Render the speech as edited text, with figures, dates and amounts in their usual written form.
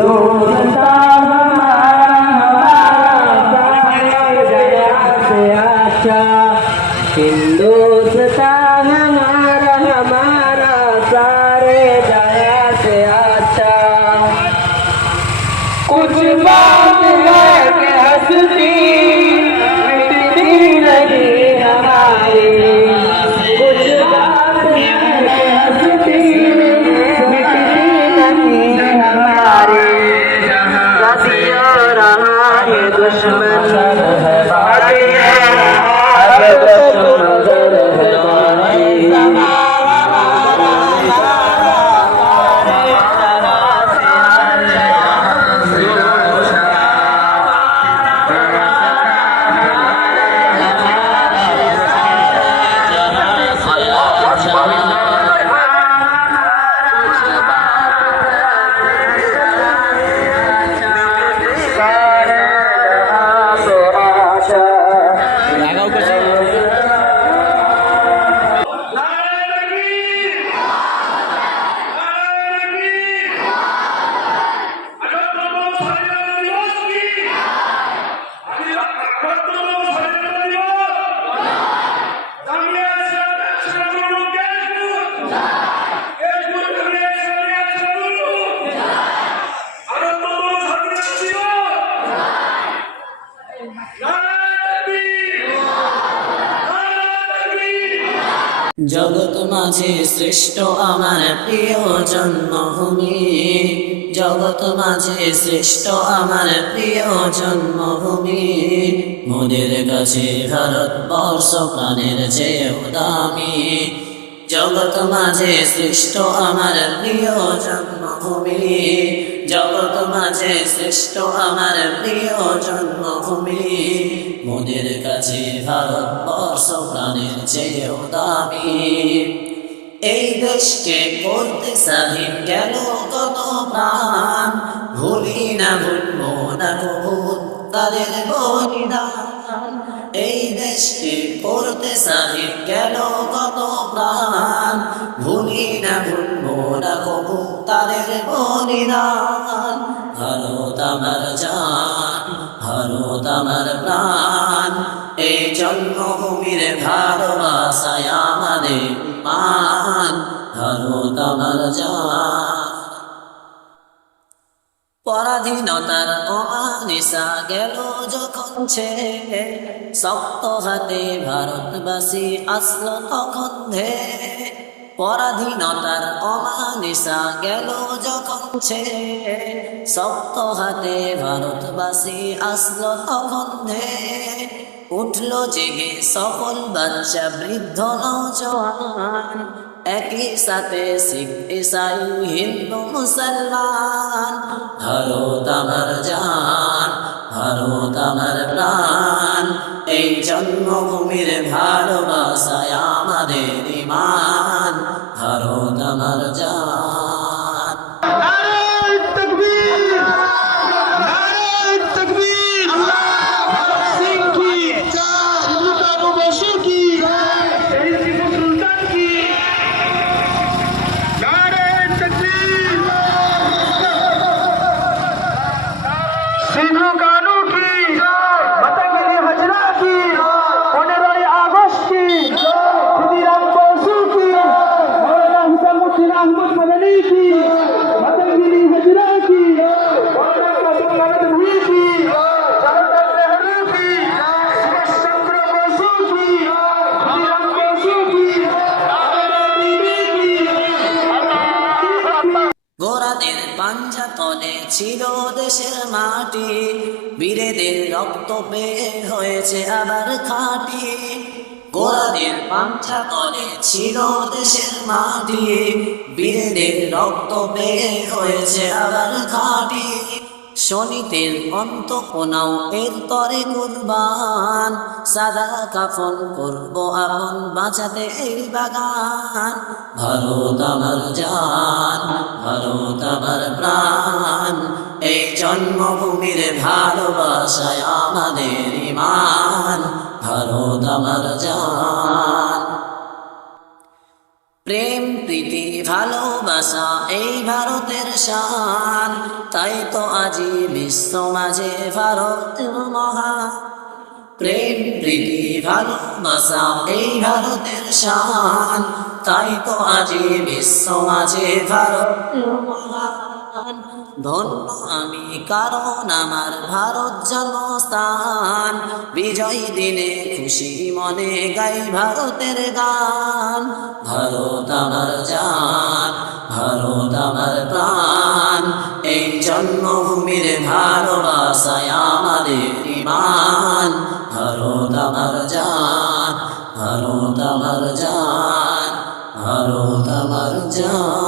हिंदुस्तान हमारा सारे जया से अच्छा हिंदुस्तान हमारा सारे जया से अच्छा कुछ बात है कि हंसती मिटती नहीं हमारी कुछ बात है कि हंसती मिटती नहीं हमारी सदियों रहा है दुश्मन अब तो नजर है জগৎ মাঝে শ্রেষ্ঠ আমার প্রিয় জন্মভূমি জগৎ মাঝে শ্রেষ্ঠ আমার প্রিয় জন্মভূমি মোদের কাছে ভারতবর্ষ প্রাণের চেয়েও দামি জগৎ মাঝে শ্রেষ্ঠ আমার প্রিয় জন্মভূমি জগৎ মাঝে শ্রেষ্ঠ আমার প্রিয় জন্মভূমি মোদের কাছে ভারতবর্ষ প্রাণের চেয়েও দামি এই দেশকে করতে স্বাধীন গেল কত প্রাণ ভুলি না ভুলবো না কবু তাদের বলিদান এই দেশকে করতে স্বাধীন গেল কত প্রাণ ভুলি না ভুলবো না কবু তাদের বলিদান ভারত আমার জান ভারত আমার প্রাণ এই জন্মভূমির ভালোবাসায় আমাদের মান ভারত আমার জান পরাধীনতার অমানিসা গেল যখন ছেড়ে শক্ত হাতে ভারতবাসী আসলো তখন ধেরে পরাধীনতার অমানিসা গেল যখন ছেড়ে শক্ত হাতে ভারতবাসী আসলো তখন ধেরে উঠলো জেগে সকল বাচ্চা বৃদ্ধ নওজওয়ান একই সাথে শিখ ইসাই হিন্দু মুসলমান ভারত আমার জান ভারত আমার প্রাণ এই জন্মভূমির ভালোবাসায় আমাদের ঈমান ভারত আমার জান নারে তাকবীর নারে তাকবীর আল্লাহু সিং কি সুলতান বশির কি এই টিপু সুলতান কি নারে তাকবীর সিধু কানু কি মাতাঙ্গিনী হাজরা কি 15 আগস্ট কি ক্ষুদিরাম বসু কি মৌলানা হুসাইন আহমদ মদনী কি মাতাঙ্গিনী হাজরা কি মৌলানা কাসিম আহমদ রুই কি জওহরলাল নেহরু কি সুভাষ চন্দ্র বসু কি ক্ষুদিরাম বসু কি আজাদ বিবি কি গোরাদের পাঞ্জা তলে ছিল দেশের মাটি বীরেদের রক্ত বের হয়েছে আবার খাঁটি গোরাদের পাঞ্জা তলে ছিল দেশের মাটি বীরেদের রক্ত বের হয়েছে আবার খাঁটি শনিতের অন্ত কোনাও এর তরে কুরবান সাদা কাফন করব আপন বাঁচাতে এই বাগান ভারত আমার জান ভারত আমার প্রাণ এই জন্মভূমির ভালোবাসায় আমাদের ঈমান ভারত আমার জান প্রেম প্রীতি ভালোবাসা এই ভারতের শান, তাই তো আজি বিশ্ব মাঝে ভারত মহান। প্রেম প্রীতি ভালোবাসা এই ভারতের শান, তাই তো আজি বিশ্ব মাঝে ভারত মহান। ধন্য আমি কারণ আমার ভারত জন্মস্থান, বিজয় দিনে খুশি মনে গাই ভারতের গান। ভারত আমার জান, ভারত আমার প্রাণ, এই জন্মভূমির ভালোবাসায় আমাদের ঈমান। ভারত আমার জান, ভারত আমার জান, ভারত আমার জান।